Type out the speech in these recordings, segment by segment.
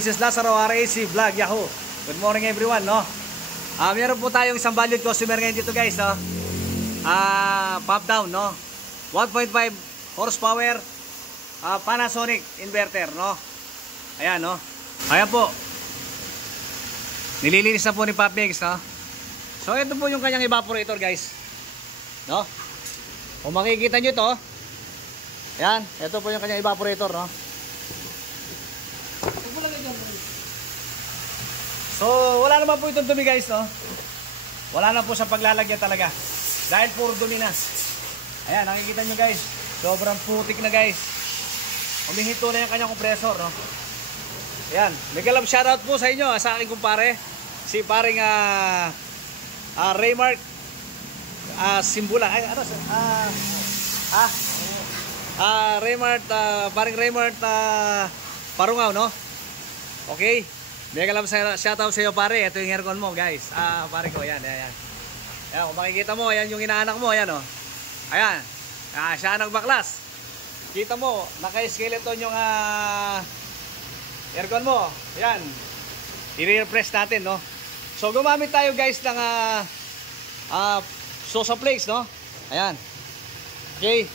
this is Lazaro RAC Vlog Yahoo. Good morning everyone, no? Meron po tayong isang valued customer ngayon dito guys, no? Pop down, no? 1.5 horsepower Panasonic inverter, no? Ayan, no? Ayan po. Nililinis na po ni Pop Mix, no? So ito po yung kanyang evaporator guys, no? Kung makikita nyo to, ayan, ito po yung kanyang evaporator, no? So wala naman po itong dumi guys, no? Wala na po sa paglalagyan talaga, dahil puro dumi na. Ayan, nakikita nyo guys, sobrang putik na guys. Humihito na yung kanyang compressor, no? Ayan, mega love shoutout po sa inyo, sa aking kumpare, si paring Raymark Simbula. Ay, ano? Raymark, paring Raymark Parungaw, no? Okay, mega love shoutout sa iyo pare. Ito yung aircon mo guys. Pare ko, ayan, ayan. Ayan, kung makikita mo, ayan yung inaanak mo, ayan, oh. Ayan, siya nagbaklas. Kita mo, naka-skeleton yung aircon mo. Ayan, i-repress natin, no? So gumamit tayo guys ng Sosa Flakes, no? Ayan. Okay,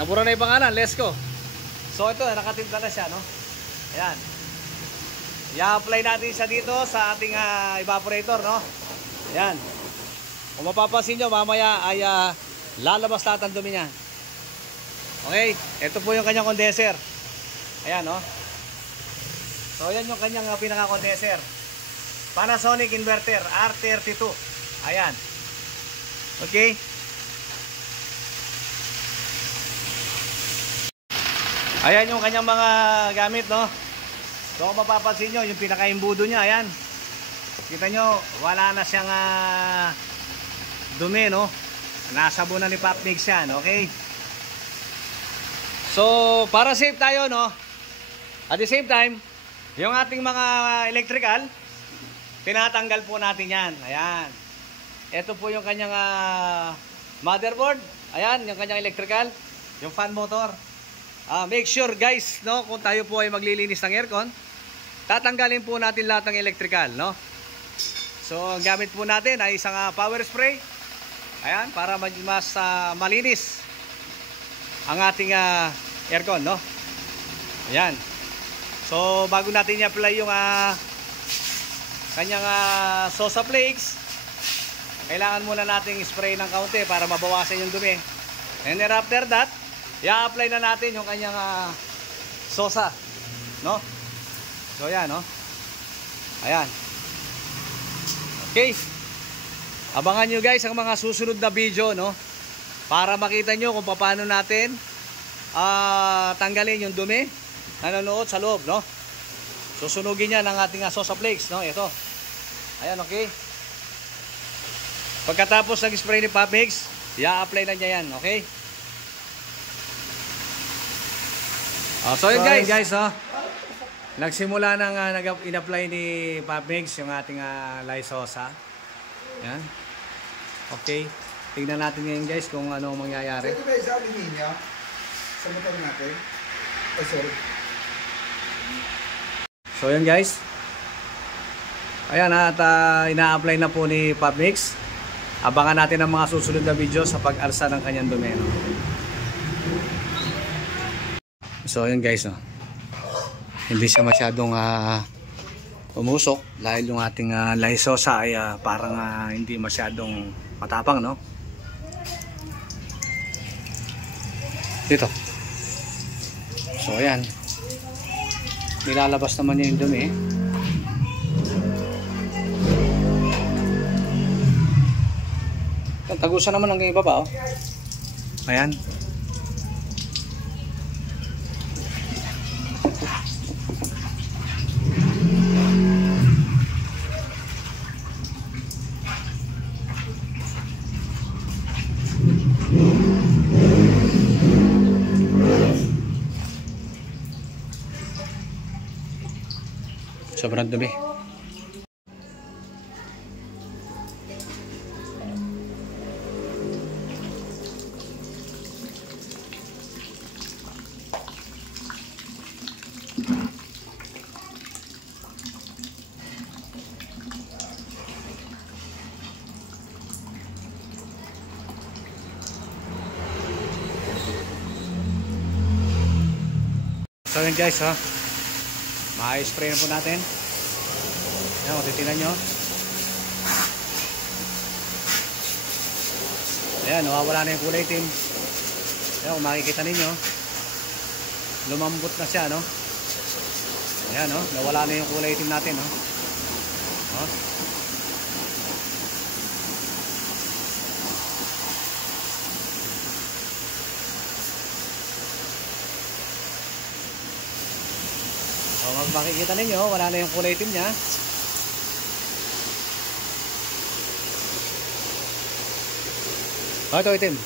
nabura na yung pangalan, let's go. So ito, nakatimpla na siya, no? Ayan, i-apply natin siya dito sa ating evaporator, no? Ayan. Kung mapapansin nyo, mamaya ay lalabas lahat ang dumi niya. Okay, ito po yung kanyang condenser. Ayan, no? So ayan yung kanyang pinaka-condenser, Panasonic inverter R32. Ayan. Okay. Ayan yung kanyang mga gamit, no? So kung mapapansin nyo, yung pinaka-imbudo niya, ayan. Kita nyo, wala na siyang dumi, no? Nasabunan ni Pop Mix yan, okay? So para safe tayo, no? At the same time, yung ating mga electrical, tinatanggal po natin yan. Ayan. Ito po yung kanyang motherboard. Ayan, yung kanyang electrical, yung fan motor. Make sure guys, no, kung tayo po ay maglilinis ng aircon, tatanggalin po natin lahat ng electrical, no? So ang gamit po natin ay isang power spray. Ayan, para mas malinis ang ating aircon, no? Ayan. So bago natin i-apply yung kanyang Sosa Flakes, kailangan muna nating spray ng kaunti para mabawasan yung dumi. And then after that, i-apply na natin yung kanyang Sosa, no? So ayan, no? Ayan. Okay, abangan nyo guys ang mga susunod na video, no? Para makita nyo kung paano natin tanggalin yung dumi na nanonood sa loob, no? Susunugin yan ng ating Sosa Flakes, no? Ito. Ayan, okay. Pagkatapos ng spray ni Pop Mix, i-apply na niya yan, okay? So yun guys, oh. Nagsimula nang in-apply ni Pop Mix yung ating Sosa. Yan. Okay. Tingnan natin ngayon guys kung ano mangyayari. Ito guys, aluminium sa motor natin. Oh, sorry. So yun guys. Ayan, at ina-apply na po ni Pop Mix. Abangan natin ang mga susunod na video sa pag-alsa ng kanyang dumi, no? So yun guys, no? Hindi siya masyadong umusok dahil yung ating Sosa ay parang hindi masyadong matapang, no? Dito. So ayan, nilalabas naman niya yung dumi. Tagusan naman hanggang ibaba, oh. Ayan. Sobrang dumi. So yun guys, ha. Ma-spray na po natin. Ayan, kung titinan nyo. Ayan, nawawala na yung kulay itim. Ayan, kung makikita ninyo, lumambot na siya, no? Ayan, no? Nawala na yung kulay itim natin, no? No? So, makikita ninyo, wala na yung kulay itim niya. Ito itim.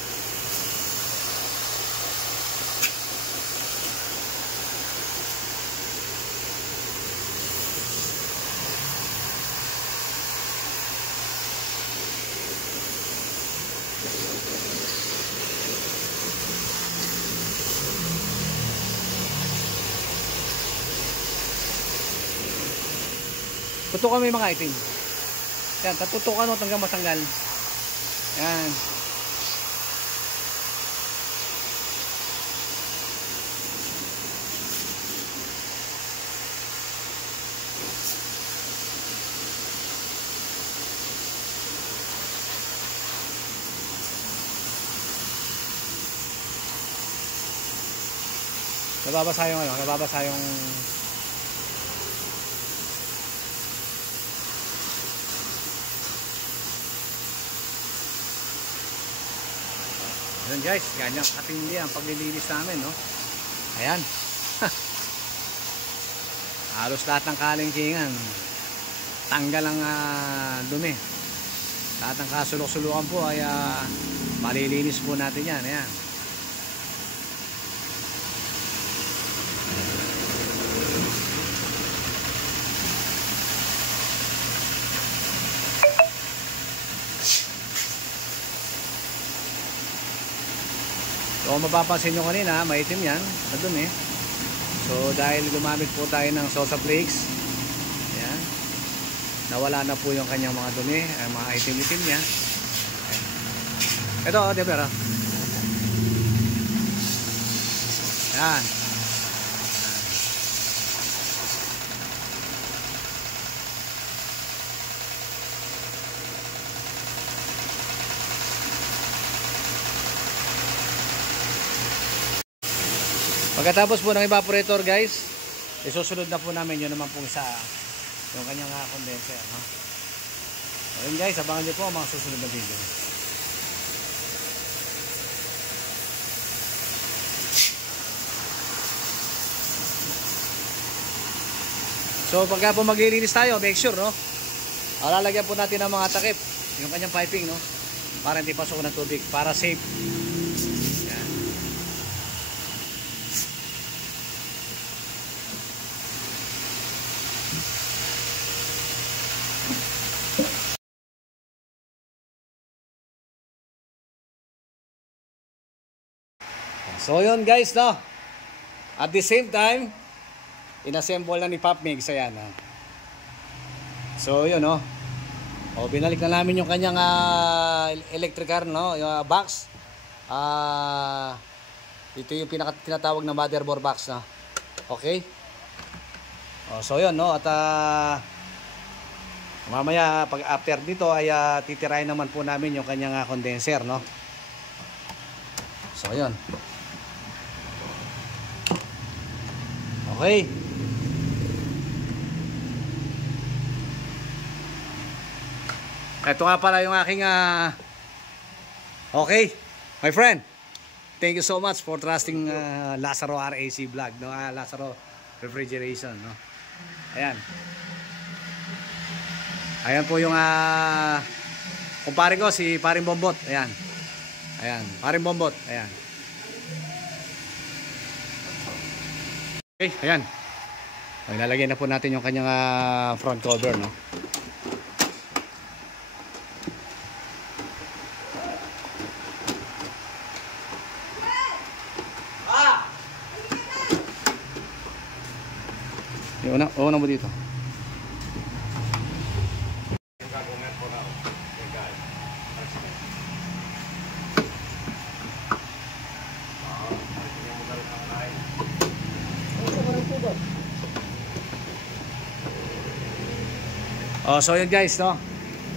Tutukan mo yung mga itim. Yan, tatutukan mo hanggang matanggal. Yan. Nababasa yung ano, nababasa yung Ayan guys, ganyan katindi ang paglilinis namin, no? Ayan. Halos lahat ng kalingkingan tanggal ang dumi. Lahat ng kasulok-sulukan po ay malilinis po natin yan. Ayan. So kung mapapansin nyo kanina, maitim yan sa dumi. So dahil gumamit po tayo ng Sosa Flakes, ayan, nawala na po yung kanyang mga dumi, mga itim-itim niya. Ayan. Ito, di ba? Ayan. Pagkatapos po ng evaporator guys, isusunod na po namin yun naman pong sa yung kanyang condenser, no? So yun guys, abangan nyo po ang mga susunod na video. So pagka po maglilinis tayo, make sure, no? Lalagyan po natin ng mga takip, yung kanyang piping, no? Para hindi pasok ng tubig, para safe. So yun guys, no? At the same time, inassemble na ni Pop Mix, ayan. So yun, no? O, binalik na namin yung kanyang electric car, no? Yung box. Ito yung tinatawag na motherboard box, no? Okay? O, so yun, no? At mamaya, pag after dito, ay titirahin naman po namin yung kanyang condenser, no? So yun. Okay. Ito nga pala yung aking okay, my friend. Thank you so much for trusting Lazaro RAC vlog, no? Lazaro Refrigeration, no? Ayan. Ayan po yung kumpare ko, si Paring Bombot. Ayan. Ayan, Paring Bombot. Ayan. Okay, ayan. Ilalagay na po natin yung kanyang front cover, no? Una mo dito. Oh, so yun guys, no?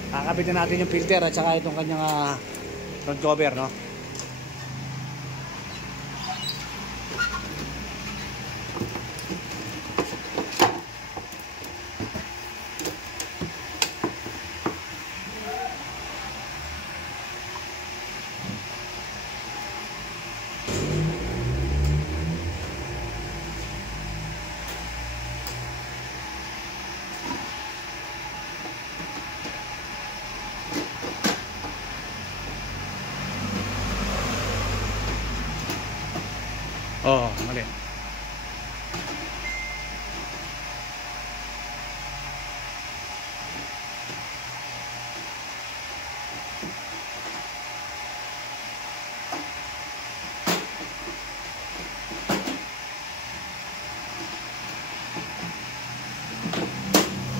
Kakabit na natin yung filter at saka itong kanyang front cover, no? Oh, mali.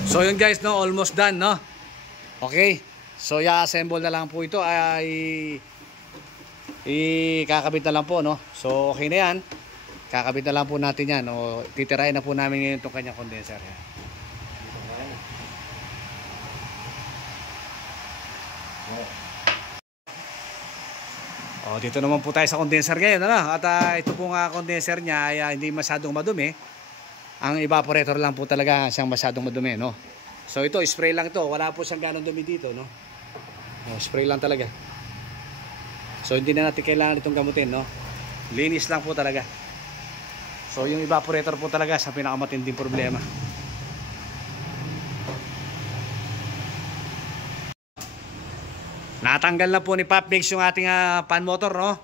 So yun guys, no, almost done, no? Okay. So i-assemble na lang po ito ay kakabit na lang po, no? So okay na yan. Kakabit na lang po natin yan, o titirahin na po namin ngayon itong kanyang condenser. Yan. O, dito naman po tayo sa condenser ngayon, ano? At ito pong condenser niya ay hindi masyadong madumi. Ang evaporator lang po talaga siyang masyadong madumi, no? So ito, spray lang ito. Wala po siyang ganong dumi dito, no? O, spray lang talaga. So hindi na natin kailangan itong gamutin, no? Linis lang po talaga. So yung evaporator po talaga sa pinakamatinding problema. Natanggal na po ni Pop Mix yung ating fan motor, no?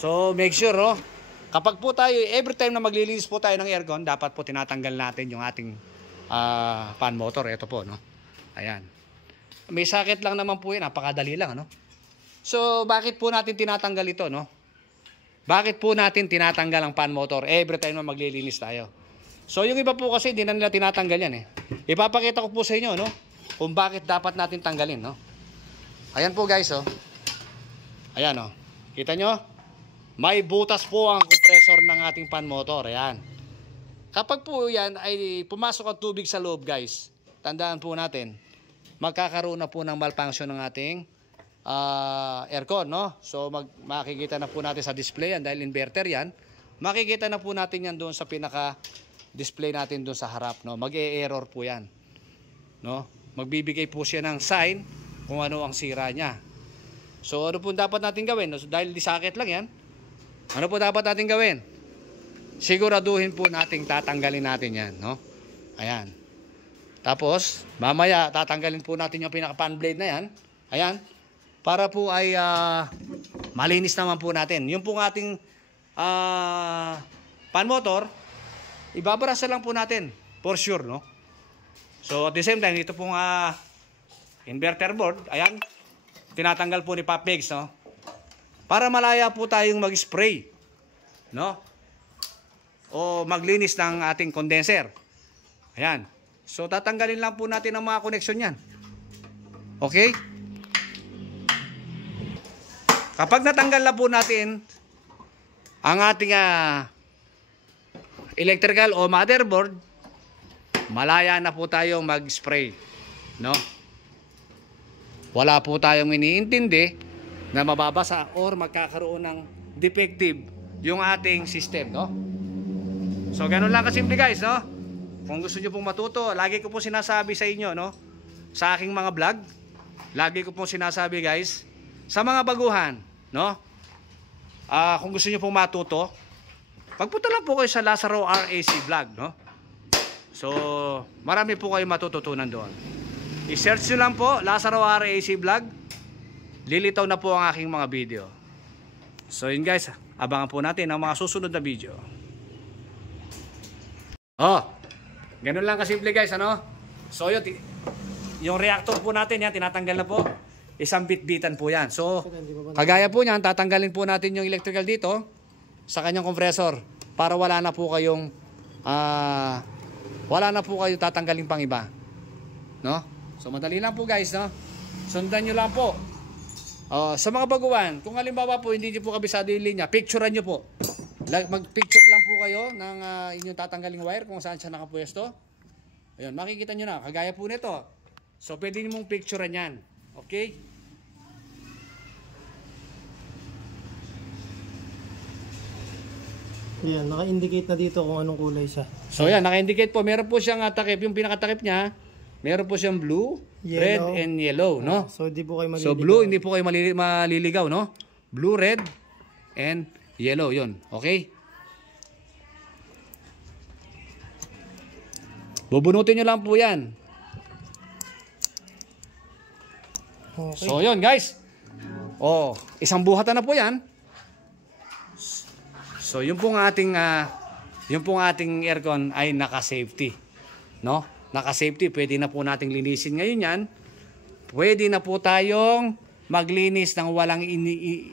So make sure, no? Kapag po tayo, every time na maglilinis po tayo ng aircon, dapat po tinatanggal natin yung ating fan motor. Ito po, no? Ayan. May sakit lang naman po yun, napakadali lang, no? So bakit po natin tinatanggal ito, no? Bakit po natin tinatanggal ang fan motor every time na maglilinis tayo? So yung iba po kasi hindi na nila tinatanggal yan, eh. Ipapakita ko po sa inyo, no? Kung bakit dapat natin tanggalin, no? Ayan po guys, oh. Ayan, oh. Kita nyo? May butas po ang compressor ng ating fan motor. Ayan. Kapag po yan ay pumasok ang tubig sa loob, guys, tandaan po natin, magkakaroon na po ng malfunction ng ating aircon, no? So makikita na po natin sa display yan dahil inverter yan. Makikita na po natin yan doon sa pinaka display natin doon sa harap, no? Mag-e-error po yan, no? Magbibigay po siya ng sign kung ano ang sira niya. So ano po dapat natin gawin? So, dahil disakit lang yan, ano po dapat natin gawin? Siguraduhin po nating tatanggalin natin yan, no? Ayan. Tapos mamaya tatanggalin po natin yung pinaka fan blade na yan. Ayan. Para po ay malinis naman po natin. Yung pong ating fan motor, ibabarasa lang po natin for sure, no? So at the same time, ito pong inverter board, ayan, tinatanggal po ni Pop Mix, no? Para malaya po tayong mag-spray, no? O maglinis ng ating condenser. Ayan. So tatanggalin lang po natin ang mga connection yan. Okay? Kapag natanggal na po natin ang ating electrical o motherboard, malaya na po tayong mag-spray, no? Wala po tayong iniintindi na mababasa or magkakaroon ng defective yung ating system, no? So ganun lang kasimple guys, no? Kung gusto nyo pong matuto, lagi ko po sinasabi sa inyo, no? Sa aking mga vlog, lagi ko pong sinasabi guys, sa mga baguhan, no? Kung gusto niyo pong matuto, pagpunta lang po kayo sa Lazaro RAC vlog, no? So, marami po kayo matututunan doon. I-search nyo lang po, Lazaro RAC vlog. Lilitaw na po ang aking mga video. So, yun guys, abangan po natin ang mga susunod na video. Oh, ganun lang kasimple guys, ano? So, yun, yung reactor po natin yan, tinatanggal na po. Isang bit-bitan po yan. So, kagaya po niyan, tatanggalin po natin yung electrical dito sa kanyang compressor para wala na po kayong tatanggalin pang iba. No? So, madali lang po guys, no? Sundan nyo lang po. Sa mga baguhan, kung halimbawa po hindi nyo po kabisado yung linya, picturean nyo po. Mag-picture lang po kayo ng inyong tatanggaling wire kung saan siya nakapwesto. Ayun, makikita nyo na. Kagaya po nito. So pwede niyo mong picturean yan. Okay? Yan, naka-indicate na dito kung anong kulay siya. So yan, naka-indicate po. Meron po siyang takip. Yung pinakatakip niya, meron po siyang blue, red, Yellow. and yellow, no? So di po kayo maliligaw. So blue, hindi po kayo maliligaw, no? Blue, red, and yellow, yun. Okay? Bubunutin nyo lang po yan. Okay. So yun guys. Oh, isang buhatan na po yan. So yung pong ating aircon ay naka-safety, no? Naka-safety, pwede na po nating linisin ngayon yan. Pwede na po tayong maglinis ng walang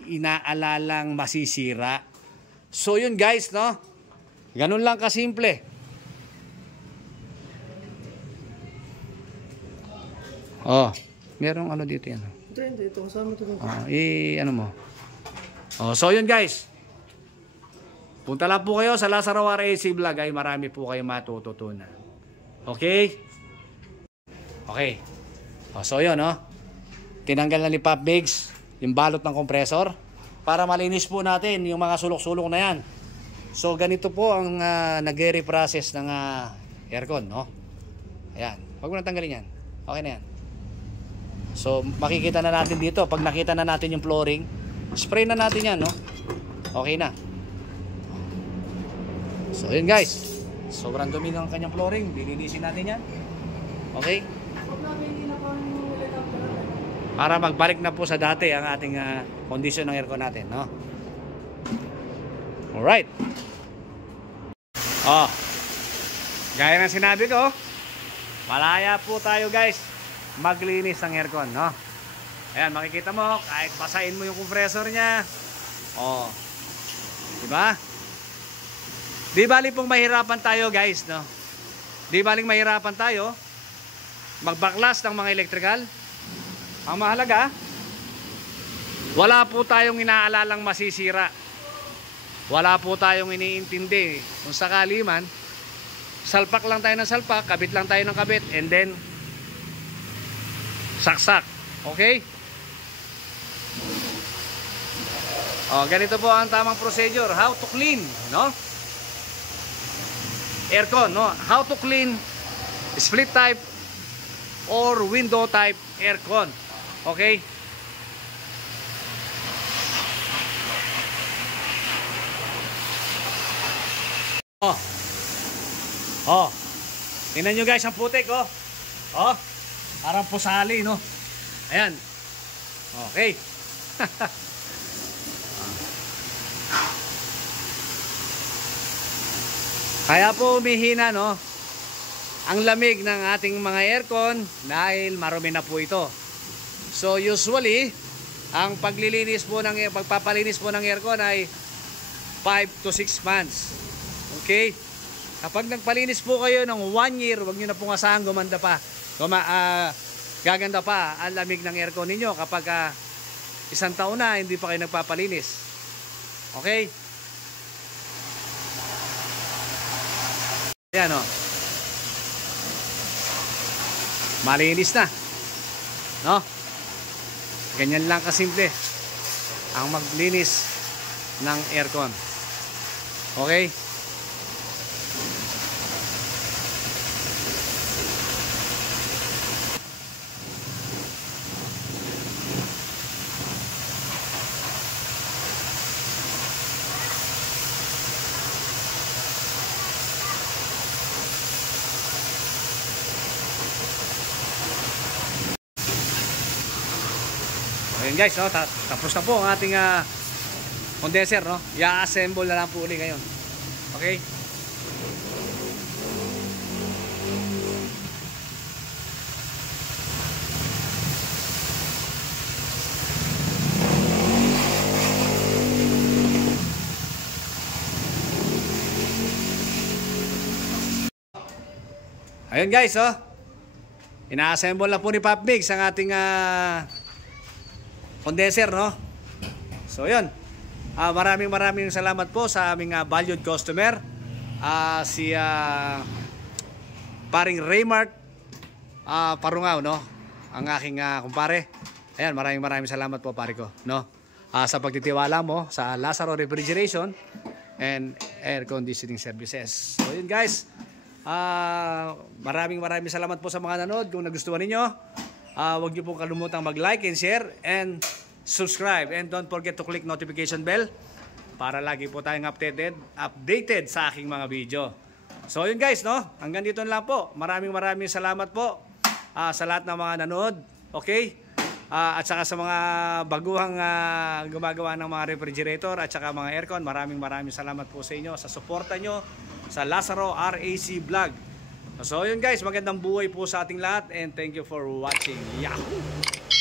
inaalalang masisira. So yun guys, no? Ganun lang kasimple. Oh, merong ano dito yan. Hindi, ito kasama ito. Oh, ano mo. Oh, so yun guys. Punta lang po kayo sa Lazaro RAC Vlog ay marami po kayo matututunan. Okay? Okay. Oh, so yun, no? Tinanggal na ni Pop Bigs yung balot ng kompresor para malinis po natin yung mga sulok-sulok na yan. So ganito po ang nag-reprocess ng aircon, no? Ayan. Huwag mo nang tanggalin yan. Okay na yan. So makikita na natin dito. Pag nakita na natin yung flooring, spray na natin yan, no? Okay na. So yun guys, sobrang dumi ng kanyang flooring, lilinisin natin yan. Okay? Para magbalik na po sa dati ang ating kondisyon ng aircon natin, no? Alright. Oh, gaya ng sinabi ko, malaya po tayo guys maglinis ng aircon, no? Ayan, makikita mo, kahit basahin mo yung compressor niya. Oh, diba? Di bali pong mahirapan tayo guys, no? Di baling mahirapan tayo magbaklas ng mga electrical. Ang mahalaga, wala po tayong inaalalang masisira. Wala po tayong iniintindi. Kung sakali man, salpak lang tayo ng salpak, kabit lang tayo ng kabit, and then saksak. Okay? Oh, ganito po ang tamang procedure. How to clean, no? Aircon, no? How to clean split type or window type aircon. Okay? Oh. Oh. Tingnan nyo guys ang putik, oh. Oh. Parang pusali, no? Ayan. Okay. Kaya po umihina, no, ang lamig ng ating mga aircon dahil marumi na po ito. So usually, ang pagpapalinis po ng aircon ay 5 to 6 months. Okay? Kapag nagpalinis po kayo ng 1 year, huwag nyo na pong asahan gumanda pa. Gaganda pa ang lamig ng aircon ninyo kapag isang taon na hindi pa kayo nagpapalinis. Okay? Ayan, o. Malinis na. No? Ganyan lang kasimple ang maglinis ng aircon. Okay? Ayan guys, no? Tapos na po ang ating condenser, no? I-assemble na lang po ulit ngayon. Okay? Ayun guys, oh. Ina-assemble na po ni Pop Bigs ang ating condenser, no? So yun, maraming salamat po sa aming valued customer, si paring Raymart Parungaw, no? Ang aking kumpare. Ayan, maraming salamat po pare ko, no? Sa pagtitiwala mo sa Lazaro Refrigeration and Air Conditioning Services. So yun guys, maraming salamat po sa mga nanood. Kung nagustuhan ninyo, huwag niyo pong kalimutang mag-like and share and subscribe. And don't forget to click notification bell para lagi po tayong updated sa aking mga video. So yun guys, no? Hanggang dito lang po. Maraming salamat po sa lahat ng mga nanood. Okay? At saka sa mga baguhang gumagawa ng mga refrigerator at saka mga aircon, maraming salamat po sa inyo sa suporta nyo sa Lazaro RAC Vlog. So yun guys, magandang buhay po sa ating lahat and thank you for watching. Yahoo!